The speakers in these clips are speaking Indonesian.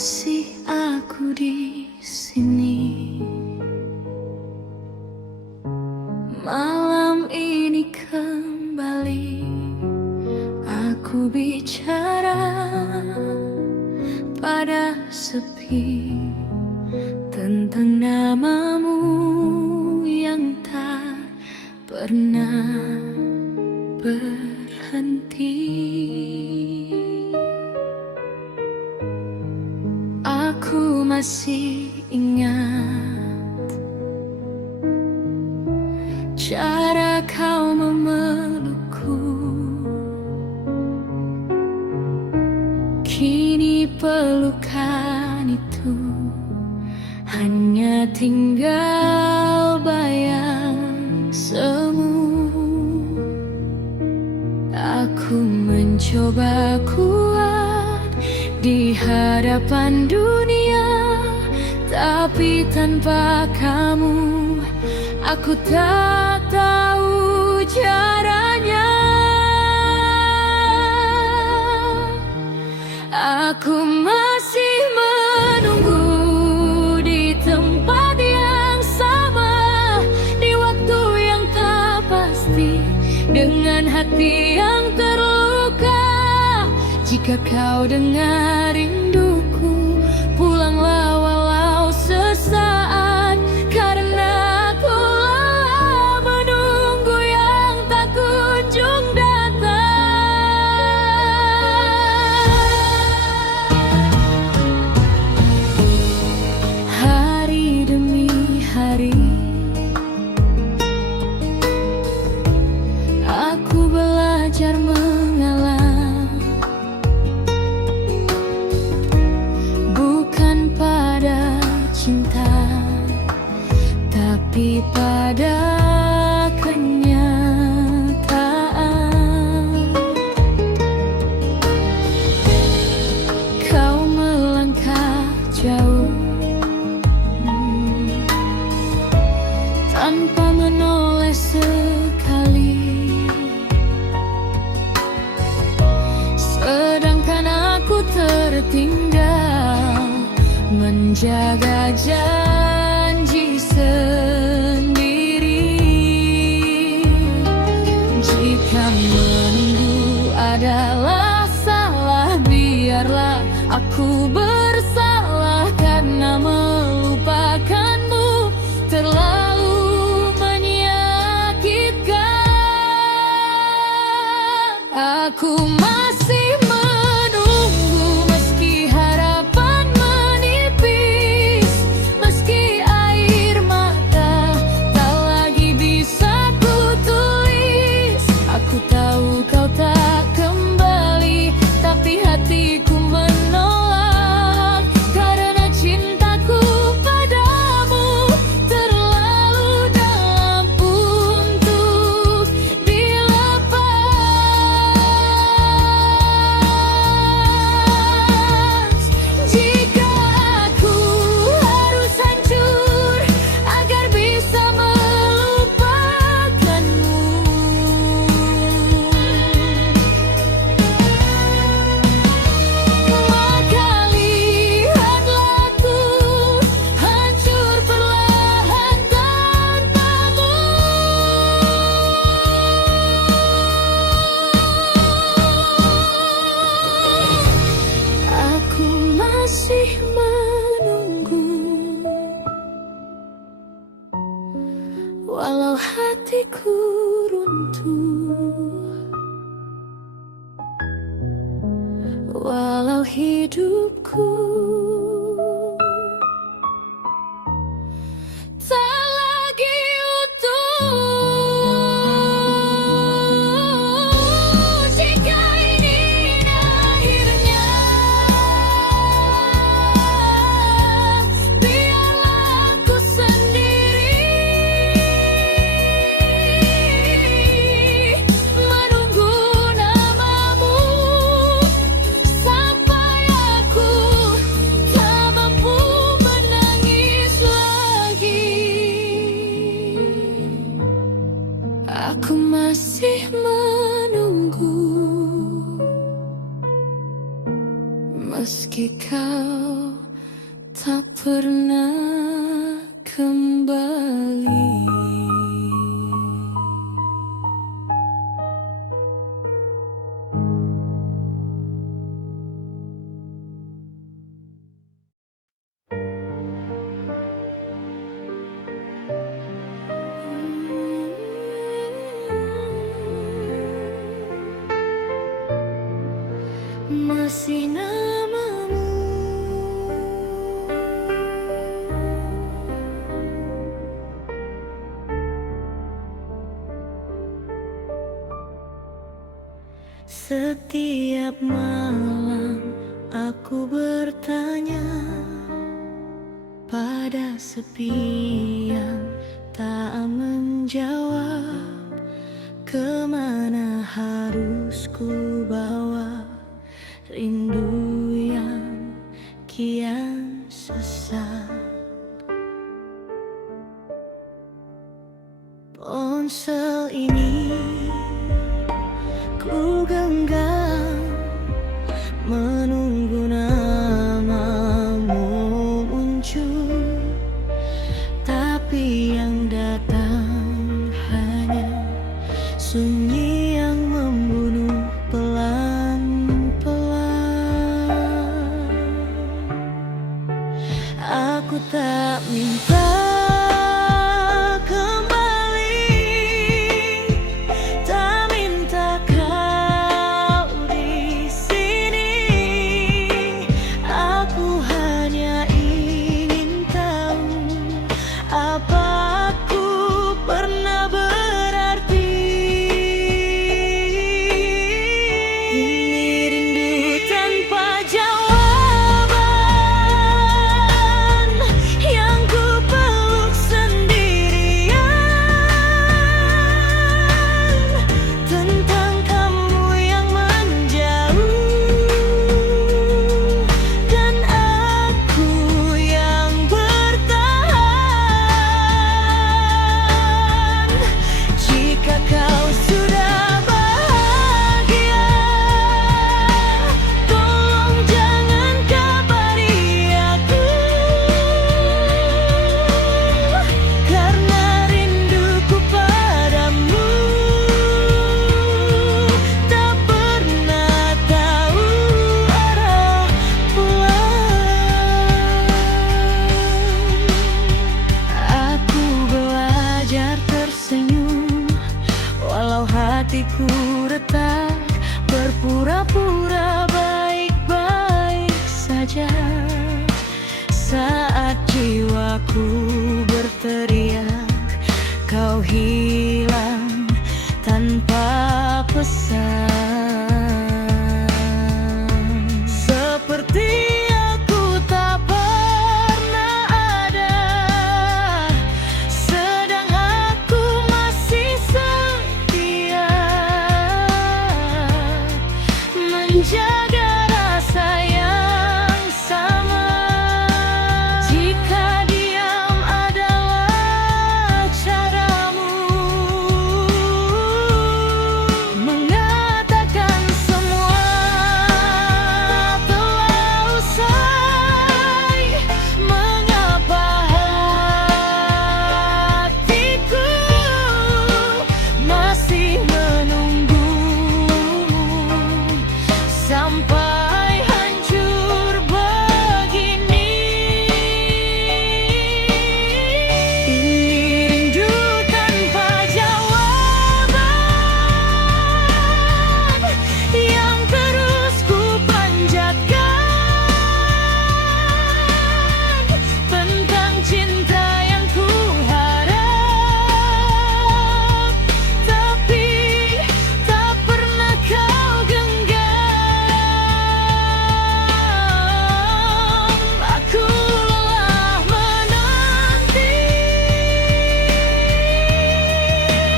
masih aku di sini. Malam ini kembali aku bicara pada sepi tentang namamu yang tak pernah berhenti. Aku masih ingat cara kau memelukku. Kini pelukan itu hanya tinggal bayang semu. Aku mencoba kuat di hadapan dunia, tapi tanpa kamu aku tak tahu caranya. Aku masih menunggu di tempat yang sama, di waktu yang tak pasti, dengan hati yang terluka. Jika kau dengar rinduku, pulanglah walau sesaat, karena aku lelah menunggu yang tak kunjung datang. Hari demi hari aku belajar mengalah, tapi pada kenyataan. Kau melangkah jauh tanpa menoleh sekali, sedangkan aku tertinggal menjaga janji sendiri. Jika menunggu adalah salah, biarlah aku bersalah karena melupakanmu terlalu menyakitkan. Aku masih menunggu meski harapan menipis, meski air mata tak lagi bisa ku tulis. Aku tahu kau tak kembali, tapi hatiku menolak, karena cintaku padamu terlalu dalam untuk dilepas. Jika aku harus hancur agar bisa melupakanmu, maka lihatlah aku hancur perlahan tanpamu. Aku masih menunggu, walau hatiku runtuh, walau hidupku tak lagi utuh. Jika ini akhirnya, biarlah aku sendiri menunggu namamu sampai aku tak mampu menangis lagi. Aku masih menunggu meski kau pernah kembali. Masih namamu setiap malam aku bertanya pada sepi yang tak menjawab, kemana harus ku bawa rindu yang kian sesat. Ponsel ini ku genggam menunggu namamu muncul, tapi yang datang hanya sunyi yang membunuh pelan-pelan. Aku tak minta kembali, tak minta kau di sini. Aku hanya ingin tahu apa aku pernah berarti. Ini rindu tanpa jawaban yang ku peluk sendirian, tentang kamu yang menjauh dan aku yang bertahan. Jika kau sudah bahagia, tolong jangan kabari aku, karena rinduku padamu tak pernah tahu arah pulang. Aku belajar tersenyum walau hatiku retak, berpura-pura baik-baik saja saat jiwaku berteriak kau hilang tanpa pesan. Seperti aku tak pernah ada, sedang aku masih setia menjaga rasa yang sama. Jika diam adalah caramu, mengatakan semua telah usai, mengapa hatiku masih menunggumu sampai hancur begini. Ini rindu tanpa jawaban yang terus ku panjatkan, tentang cinta yang ku harap tapi tak pernah kau genggam. Aku lelah menanti,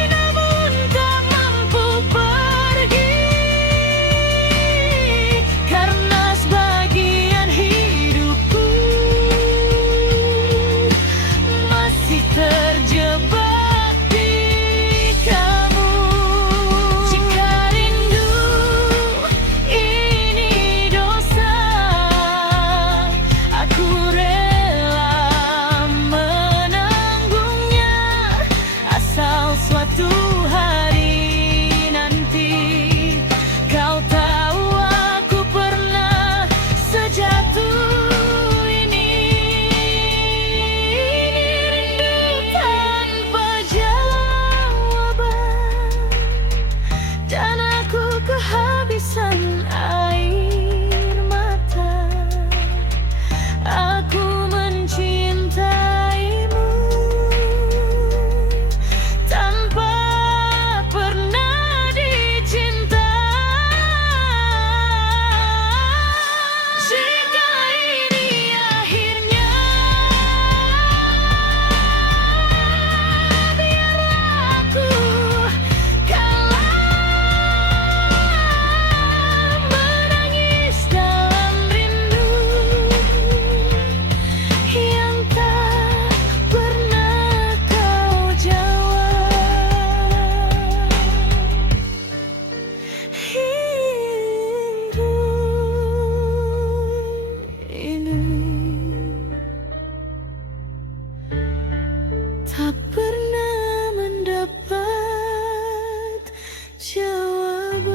namun tak mampu pergi, karena sebagian hidupku masih terjebak di kamu. Jika rindu ini dosa, aku rela tak pernah mendapat jawaban.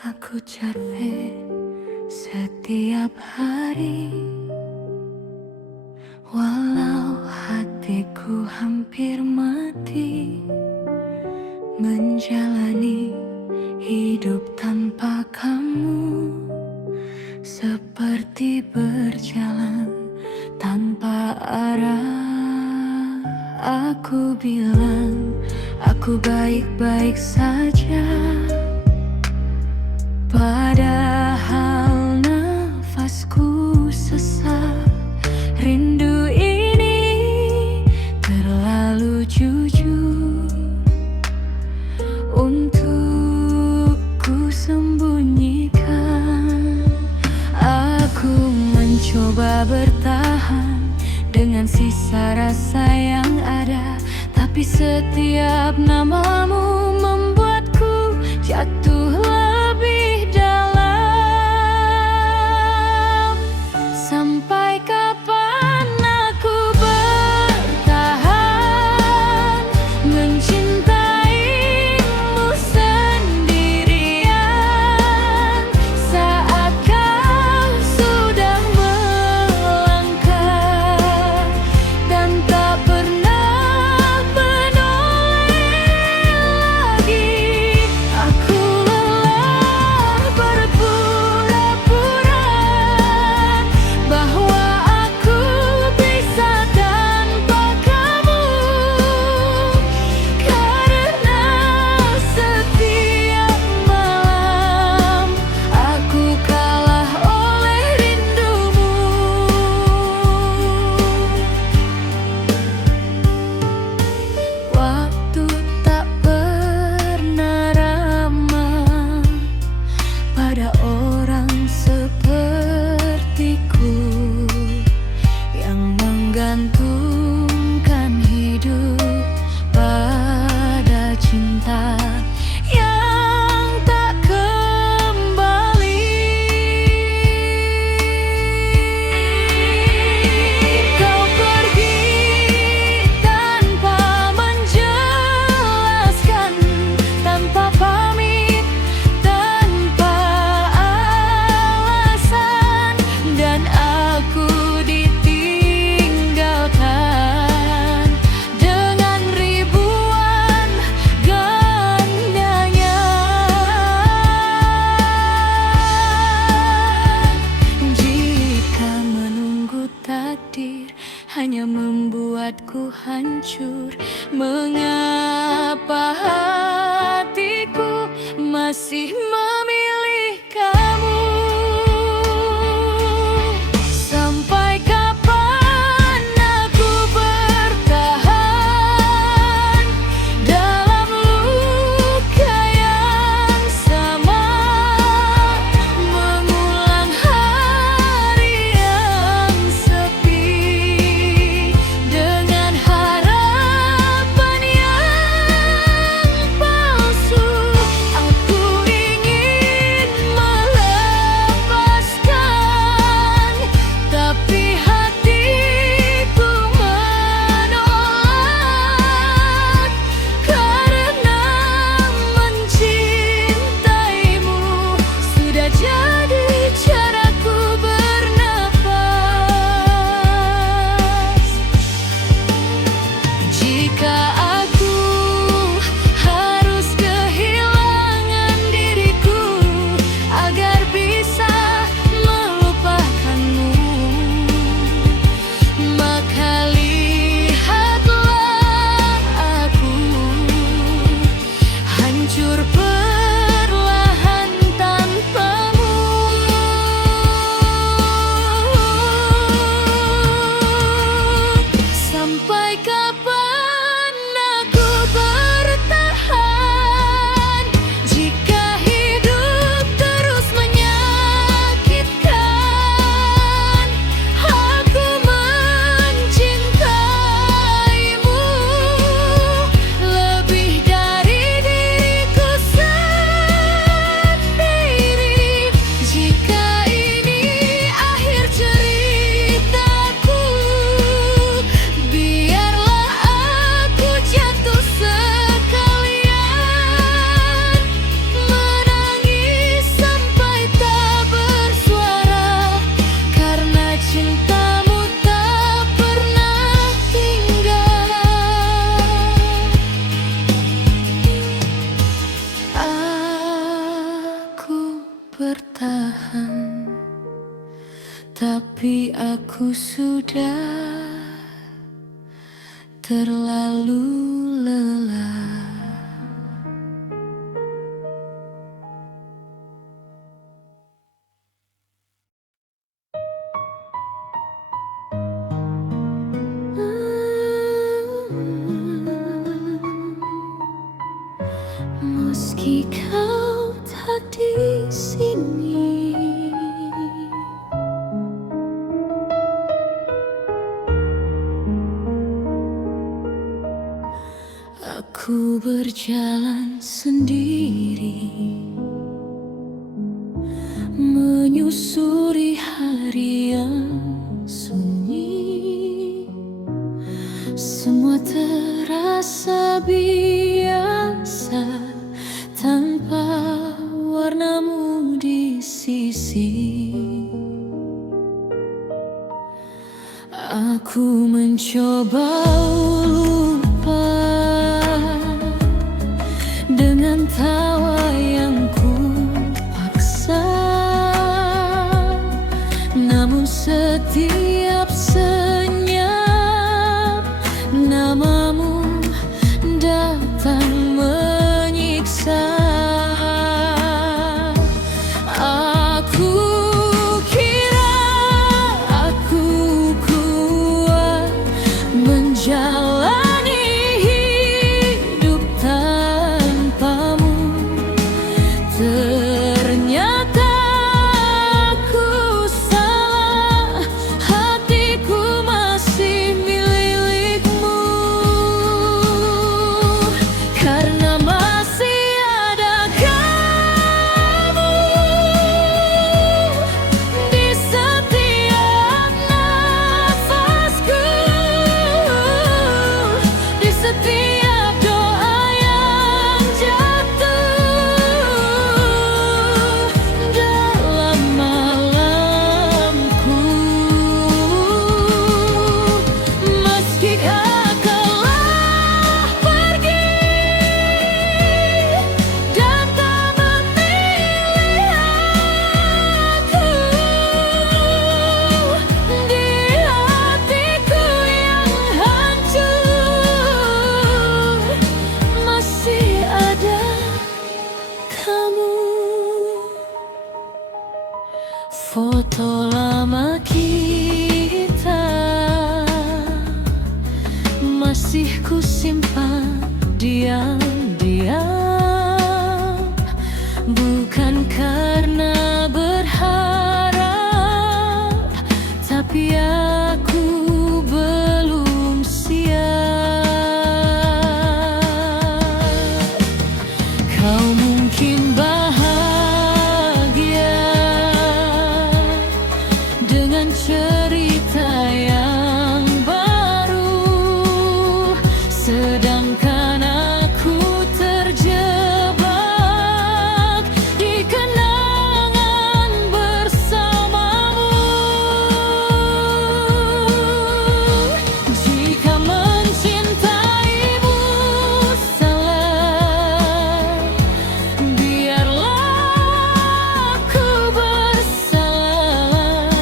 Aku capek setiap hari, walau hatiku hampir mati, menjalani hidup tanpa kamu seperti berjalan tanpa arah. Aku bilang aku baik-baik saja, padahal nafasku sesak. Rindu ini terlalu jujur untuk ku sembunyikan. Aku mencoba bertahan dengan sisa rasa yang ada, tapi setiap namamu membuatku jatuh lebih dalam. Sampai kapan aku bertahan mencintaimu sendirian saat kau sudah melangkah dan tak pernah peduli lagi. Aku lelah berpura-pura bahwa aku bisa tanpa kamu, karena setiap malam aku kalah oleh rindumu. Waktu tak pernah ramah pada orang sepertiku yang menggantungkan hidup pada cinta yang tak kembali. Kau pergi tanpa menjelaskan, tanpa pamit, tanpa alasan, dan aku ditinggalkan dengan ribuan gandanya. Jika menunggu takdir hanya membuatku hancur, mengapa hatiku masih memilih kamu? Sampai kapan aku bertahan dalam luka yang sama, mengulang hari yang sepi dengan harapan yang tapi aku sudah terlalu lelah. Meski kau tak di sini, aku berjalan sendiri, menyusuri hari yang sunyi. Semua terasa biasa tanpa warnamu di sisi. Aku mencoba lupa dengan tawa yang ku paksa, namun setiap senyap namamu datang menyiksa. Aku kira aku kuat menjalani hidup tanpamu, ternyata aku salah. Hatiku masih milikmu, karena masih ada kamu di setiap nafasku, di setiap doa yang jatuh dalam malamku. Meski kau telah pergi dan tak memilih aku, di hatiku yang hancur masih ada kamu. Foto lama kita masih ku simpan diam-diam, bukan karena berharap, tapi aku belum siap. Kau mungkin bahagia dengan cerita yang baru, sedangkan aku terjebak di kenangan bersamamu. Jika mencintaimu salah, biarlah aku bersalah.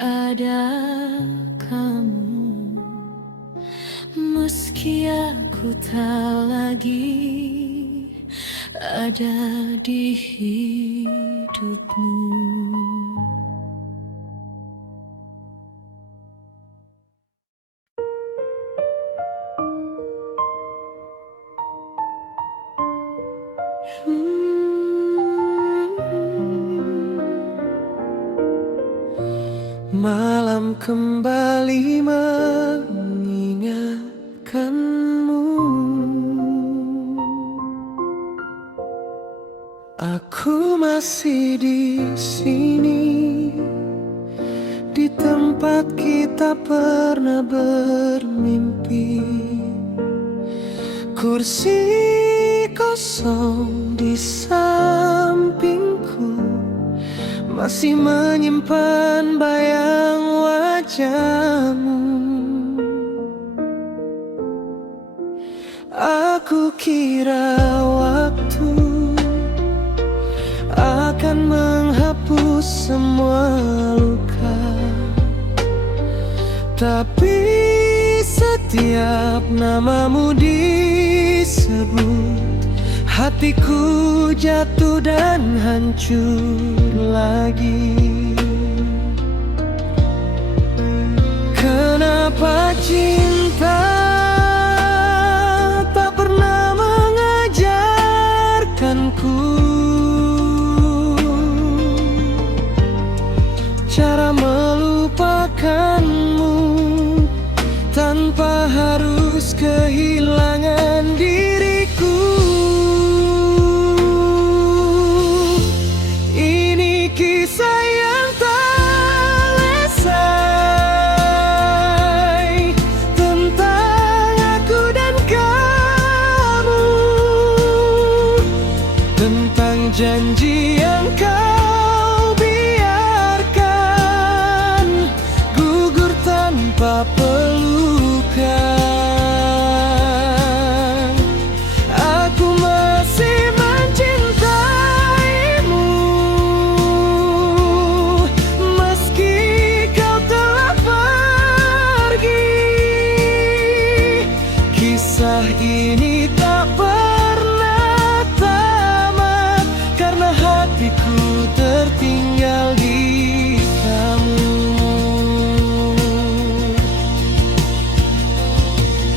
ada kamu, meski aku tak lagi ada di hidupmu. Malam kembali mengingatkanmu. Aku masih di sini, di tempat kita pernah bermimpi. Kursi kosong di sampingku masih menyimpan bayang wajahmu. Aku kira waktu akan menghapus semua luka, tapi setiap namamu disebut, hatiku jatuh dan hancur lagi. Kenapa cinta tak pernah mengajarkanku cara melupakanmu tanpa harus kehilangan diriku. Ini kisah yang tak selesai tentang aku dan kamu, tentang janji yang kau biarkan gugur tanpa pelukan. Aku masih mencintaimu meski kau telah pergi. Kisah ini tak pernah tamat karena hatiku tertinggal di kamu.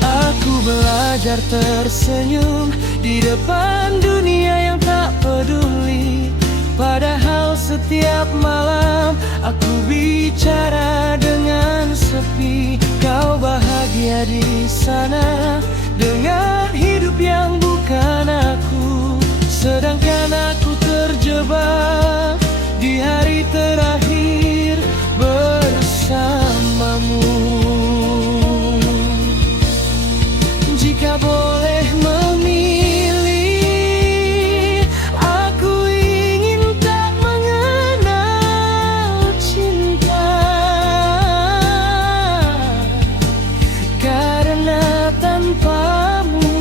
Aku belajar tersenyum di depan dunia yang tak peduli, padahal setiap malam aku bicara dengan sepi. Kau bahagia di sana dengan hidup yang bukan aku, sedangkan aku terjebak di hari terakhir bersamamu. Jika boleh memilih, aku ingin tak mengenal cinta, karena tanpamu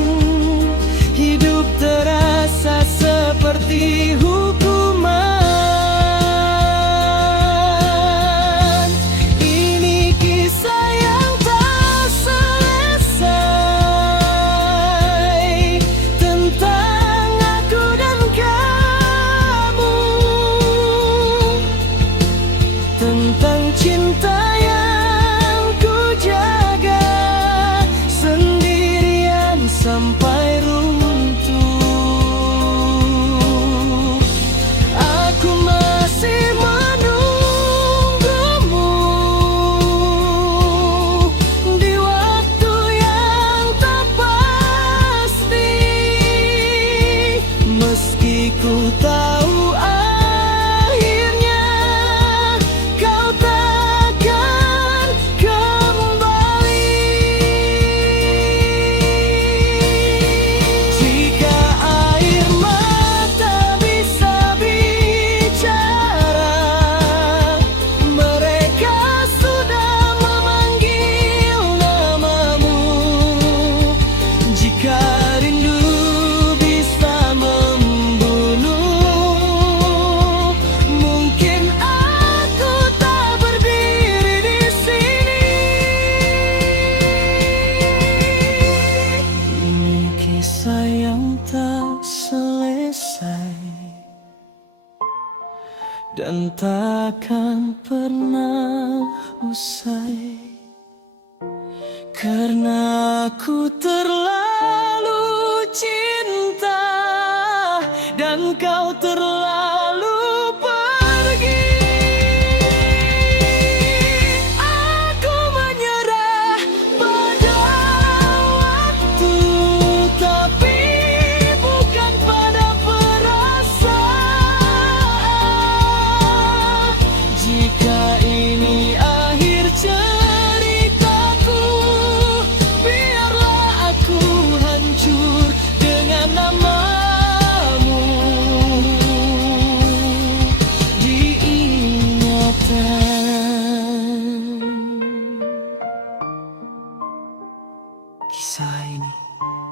hidup terasa seperti hukuman. takkan pernah usai, karena aku terlalu cinta dan kau terlalu pergi. Aku menyerah pada waktu, tapi bukan pada perasaan. Jika ini akhir ceritaku, biarlah aku hancur dengan namamu diingatan. Kisah ini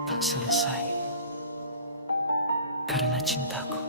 tak selesai karena cintaku.